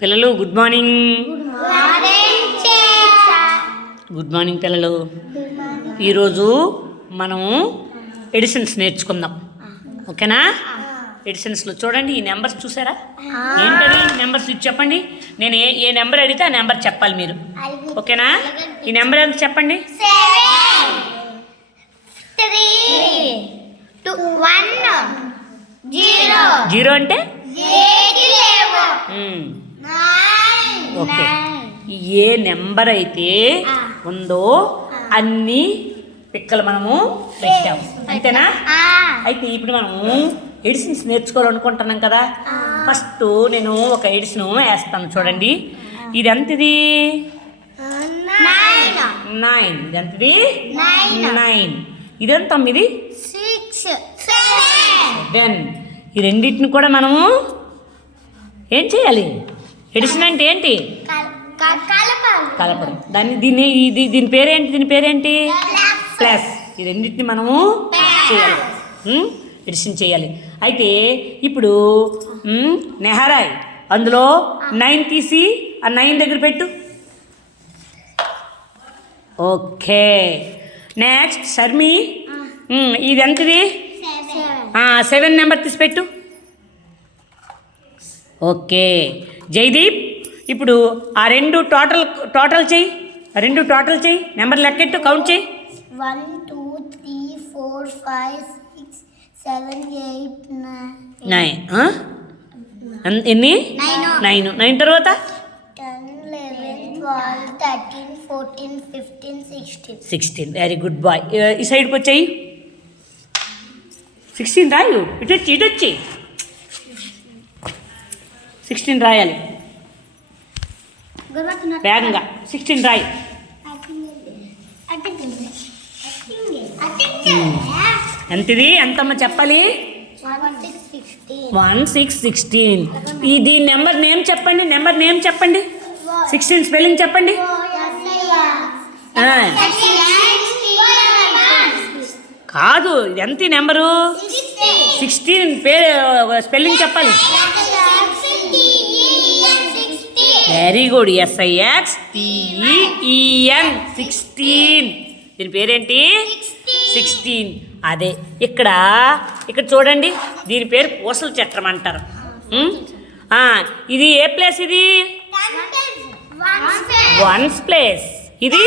పిల్లలు good morning. Good morning పిల్లలు. ఈరోజు మనం ఎడిషన్స్ నేర్చుకుందాం, ఓకేనా? ఎడిషన్స్లో చూడండి, ఈ నెంబర్స్ చూసారా? ఏంటది నెంబర్స్ చెప్పండి. నేను ఏ నెంబర్ అడిగితే ఆ నెంబర్ చెప్పాలి మీరు, ఓకేనా? ఈ నెంబర్ ఎంత చెప్పండి. 0 అంటే ఓకే. ఏ నెంబర్ అయితే ఉందో అన్ని పిక్కలు మనము పెట్టాము, అంతేనా? అయితే ఇప్పుడు మనము ఎడిషన్స్ నేర్చుకోవాలనుకుంటున్నాం కదా. ఫస్ట్ నేను ఒక ఎడిషన్ వేస్తాను, చూడండి. ఇది ఎంతది? 9. ఇది ఎంతది? 9. ఇదెంత? 9. 7. ఈ రెండింటిని కూడా మనము ఏం చేయాలి? ఎడిషన్ అంటే ఏంటి? కలపడం. దీని పేరేంటి? ప్లస్. ఈ రెండింటిని మనము చేయాలి, ఎడిషన్ చేయాలి. అయితే ఇప్పుడు నెహరాయ్ అందులో 9 తీసి ఆ 9 దగ్గర పెట్టు. ఓకే. నెక్స్ట్ శర్మి, ఇది ఎంతది? 7 నెంబర్ తీసి పెట్టు. ఓకే. జైదీప్, ఇప్పుడు ఆ రెండు టోటల్ చెయ్యి. నెంబర్ లెక్కెట్టు, కౌంట్ చెయ్యి. 1 2 3 4 5 6 7 8 9. ఎన్ని? 9 తర్వాత 10 11 12 13 14 15 16. Very good boy. ఈ సైడ్కి వచ్చాయి. 16 రాయు. ఇటు వచ్చి 16 రాయాలి వేగంగా. 16 రాయి. ఎంతది? ఎంతమ్మ చెప్పాలి? 1 6 16. దీని నెంబర్ నేమ్ చెప్పండి. 16 స్పెల్లింగ్ చెప్పండి. కాదు, ఇది ఎంత నెంబరు? 16 పేరు స్పెల్లింగ్ చెప్పాలి. Very good. SIXTEN 16. దీని పేరేంటి? 16. అదే ఇక్కడ చూడండి, దీని పేరు పూసల చక్రం అంటారు. ఇది ఏ ప్లేస్? ఇది 1's ప్లేస్. ఇది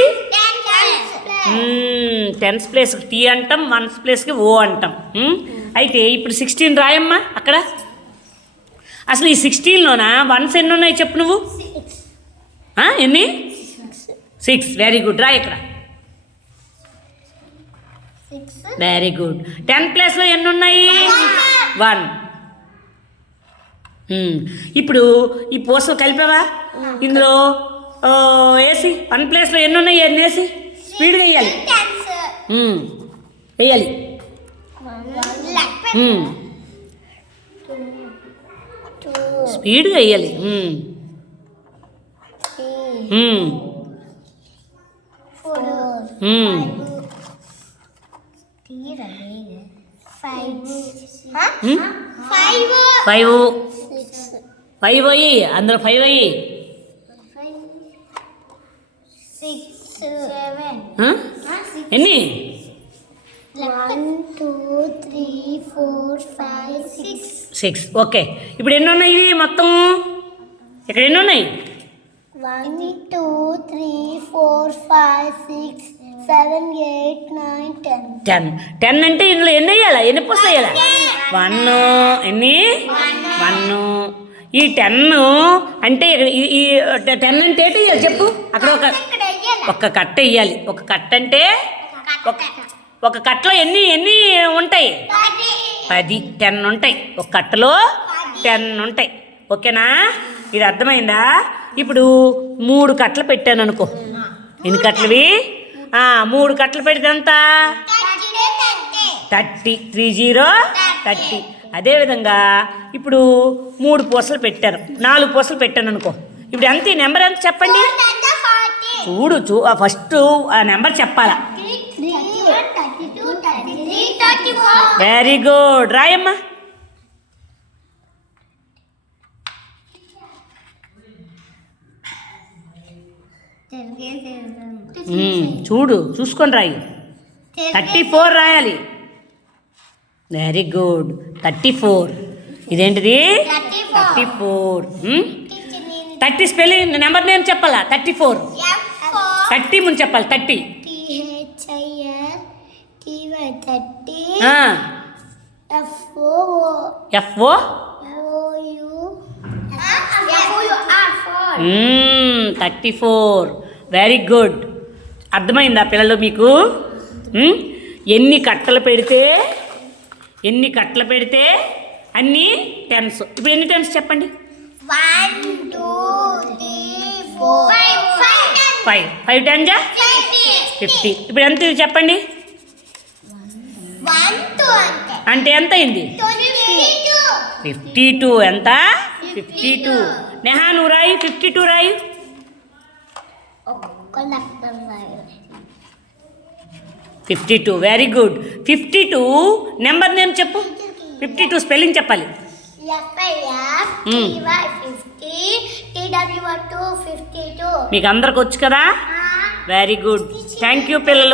10's ప్లేస్కి T అంటాం, 1's ప్లేస్కి O అంటాం. అయితే ఇప్పుడు 16 రాయమ్మా అక్కడ. అసలు ఈ 16లోన 1's ఎన్ని ఉన్నాయి చెప్పు నువ్వు? ఎన్ని? 6. Very good. రాయి ఇక్కడ. Very good. 10 ప్లేస్లో ఎన్ని ఉన్నాయి? 1. ఇప్పుడు ఈ పూసలు కలిపావా? ఇందులో వేసి 1 ప్లేస్లో ఎన్ని ఉన్నాయి? ఎన్ని వేసి స్పీడ్గా వేయాలి. స్పీడ్గా వేయాలి. 5 అయ్యి, అందులో 5 అయ్యి. 6 7 ఎన్ని? 1 2 3 4 5 6. ఓకే. ఇప్పుడు ఎన్ని ఉన్నాయి మొత్తం? ఇక్కడ ఎన్ని ఉన్నాయి? 1 2 3 4 5 6 7 8 9 10. 10 అంటే ఇందులో ఎన్ని వేయాలా? ఎన్ని పూసలు వేయాలా? 1. ఎన్ని? 1. ఈ 10 అంటే ఈ 10 అంటే ఏంటి చెప్పు. అక్కడ ఒక కట్ట వేయాలి. ఒక కట్ట అంటే ఒక కట్టలో ఎన్ని ఉంటాయి? 10. 10 ఉంటాయి. ఒక కట్టలో 10 ఉంటాయి, ఓకేనా? ఇది అర్థమైందా? ఇప్పుడు 3 కట్టలు పెట్టాను అనుకో. ఎన్ని కట్టలువి? 3 కట్టలు పెడితే ఎంత? 30. 30. అదేవిధంగా ఇప్పుడు 3 పూసలు పెట్టారు, 4 పూసలు పెట్టాను అనుకో. ఇప్పుడు ఎంత? ఈ నెంబర్ ఎంత చెప్పండి. చూడు ఫస్ట్ ఆ నెంబర్ చెప్పాలా. Very good. రాయమ్మా. చూడు చూసుకొని రాయి 34 రాయాలి. Very good 34. ఇదేంటిది 34. 30 స్పెల్లింగ్ నెంబర్ నేమ్ చెప్పాలా? 34. 30 ముందు చెప్పాలి. 30 FO 34. Very good. అర్థమైందా పిల్లలు మీకు? ఎన్ని కట్టలు పెడితే అన్ని టెన్స్. ఇప్పుడు ఎన్ని టెన్స్ చెప్పండి? 1 2 3 4 5 5 టెన్స్ 50. ఇప్పుడు ఎంత ఇది చెప్పండి? 1 2 అంటే ఎంత అయింది? 52. ఎంత? 52. నెహా నువ్వు రాయి 52 రాయి. 52. Very good. 52 నెంబర్ నేమ్ చెప్పు. 52 స్పెల్లింగ్ చెప్పాలి. మీకు అందరికి వచ్చు కదా? Very good. థ్యాంక్ యూ పిల్లలు.